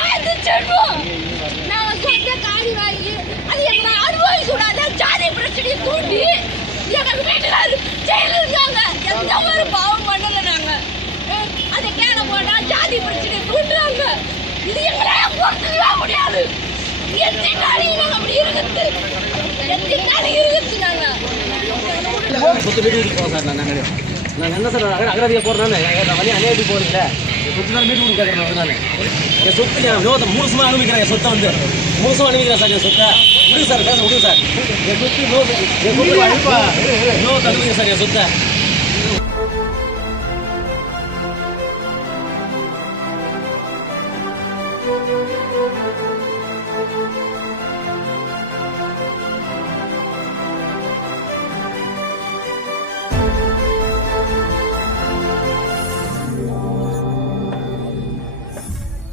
ஏது சொல்வோம். நாங்க சொந்த காணி வாங்கி அது எங்களை அனுபவிக்க கூடாது. ஜாதி பிரச்சனையை தூண்டி எங்க வீட்டுக்காரர் ஜெயில இருக்காங்க. எந்த ஒரு பாவம் பண்ணல நாங்க. அதை கேன போனா ஜாதி பிரச்சனையை தூண்டுறாங்க. இது எங்களால பொறுத்துக்கவே முடியாது. எத்தனை நாளைக்கு நாங்க அப்படி இருக்குது, எத்தனை நாளைக்கு இருக்குது நாங்க சொத்து வீட்டுக்கு போகிறோம் சார். நாங்கள் என்ன சார் அகராதியாக போகிறதானே நான் வழி அநியாயத்துக்கு போகிறீங்களே சொத்து தான் வீட்டு கொடுக்க கேட்குறேன். நான் என் சொத்து நான் வினோதம் முழுசுமாக அனுபவிக்கிறேன். என் சொத்தை வந்து முழுசுமாக அனுபவிக்கிறேன் சார். என் சொத்தை விடுங்க சார், பேச விடுங்க சார். என் சொத்து வினோதம் அனுபவிக்கிறேன் சார். என் சொத்தை